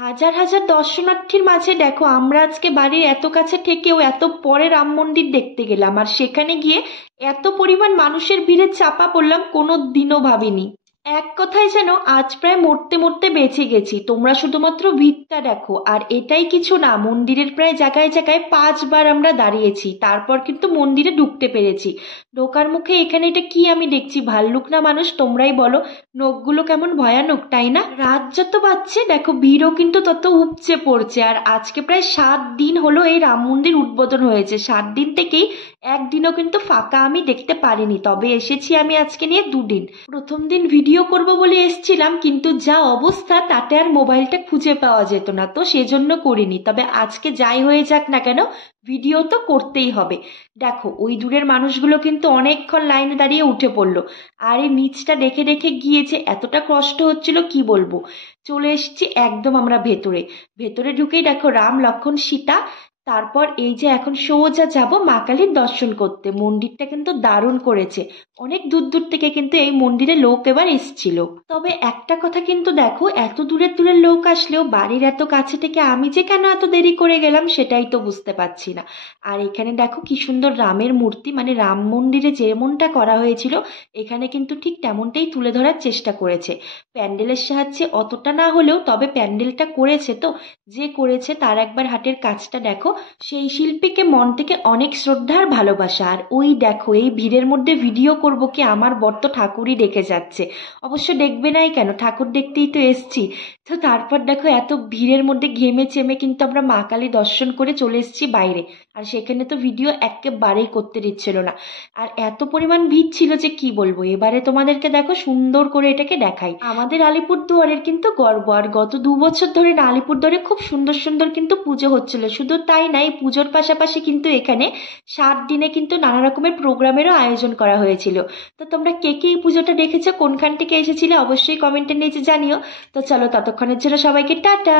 হাজার হাজার দর্শনার্থীর মাঝে দেখো আমরা আজকে বাড়ির এত কাছে থেকেও এত পরে রাম মন্দির দেখতে গেলাম, আর সেখানে গিয়ে এত পরিমাণ মানুষের ভিড়ে চাপা পড়লাম কোনো দিনও ভাবিনি। এক কথায় যেন আজ প্রায় মরতে মরতে বেঁচে গেছি। তোমরা শুধুমাত্র ভিড়টা দেখো, আর এটাই কিছু না, মন্দিরের প্রায় জায়গায় জায়গায় 5 বার আমরা দাঁড়িয়েছি, তারপর কিন্তু মন্দিরে ঢুকতে পেরেছি। ঢোকার মুখে এখানে এটা কি আমি দেখছি, ভাল্লুক না মানুষ তোমরাই বলো। নখগুলো কেমন ভয়ানক তাই না? রাত যত বাড়ছে দেখো ভিড়ও কিন্তু তত উপচে পড়ছে। আর আজকে প্রায় 7 দিন হলো এই রাম মন্দির উদ্বোধন হয়েছে, 7 দিন থেকেই একদিনও কিন্তু ফাঁকা আমি দেখতে পারিনি। তবে এসেছি আমি আজকে নিয়ে 2 দিন। প্রথম দিন ভিডিও করব বলে এসছিলাম, কিন্তু যা অবস্থা তাতে আর মোবাইলটা খুঁজে পাওয়া যেত না, তো সেজন্য করিনি। তবে আজকে যাই হয়ে যাক না কেন ভিডিও তো করতেই হবে। দেখো ওই দূরের মানুষগুলো কিন্তু অনেকক্ষণ লাইনে দাঁড়িয়ে উঠে পড়লো। আর এই নিচটা দেখে দেখে গিয়েছে এতটা কষ্ট হচ্ছিল কি বলবো। চলে এসেছি একদম আমরা ভেতরে। ভেতরে ঢুকেই দেখো রাম লক্ষ্মণ সীতা। তারপর এই যে এখন সোজা যাব মা কালীর দর্শন করতে। মন্দিরটা কিন্তু দারুণ করেছে। অনেক দূর দূর থেকে কিন্তু এই মন্দিরে লোক এবার এসছিল। তবে একটা কথা কিন্তু দেখো, এত দূরের দূরের লোক আসলেও বাড়ির এত কাছে থেকে আমি যে কেন এত দেরি করে গেলাম সেটাই তো বুঝতে পারছি না। আর এখানে দেখো কি সুন্দর রামের মূর্তি, মানে রাম মন্দিরে যেমনটা করা হয়েছিল এখানে কিন্তু ঠিক তেমনটাই তুলে ধরার চেষ্টা করেছে। প্যান্ডেলের সাহায্যে অতটা না হলেও তবে প্যান্ডেলটা করেছে, তো যে করেছে তার একবার হাতের কাজটা দেখো। সেই শিল্পীকে মন থেকে অনেক শ্রদ্ধা আর ভালোবাসা। আর ওই দেখো এই ভিড়ের মধ্যে ভিডিও করব কি, আমার বর তো ঠাকুরই দেখে যাচ্ছে। অবশ্য দেখবে নাই কেন, ঠাকুর দেখতেই তো এসছি। তো তারপর দেখো এত ভিড়ের মধ্যে ঘেমে চেমে কিন্তু আমরা মা কালী দর্শন করে চলে এসেছি বাইরে। আর সেখানে তো ভিডিও একেবারেই করতে দিচ্ছিল না, আর এত পরিমাণ ভিড় ছিল যে কি বলবো। এবারে তোমাদেরকে দেখো সুন্দর করে এটাকে দেখাই। আমাদের আলিপুরদুয়ারের কিন্তু গর্ব, আর গত 2 বছর ধরে না আলিপুরদুয়ারে খুব সুন্দর সুন্দর কিন্তু পুজো হচ্ছিল। শুধু তাই নাই, পুজোর পাশাপাশি কিন্তু এখানে 7 দিনে কিন্তু নানা রকমের প্রোগ্রামেরও আয়োজন করা হয়েছিল। তো তোমরা কে কে এই পুজোটা দেখেছো, কোনখান থেকে এসেছিলে অবশ্যই কমেন্টের নিচে জানিও। তো চলো ততক্ষণের জন্য সবাইকে টাটা।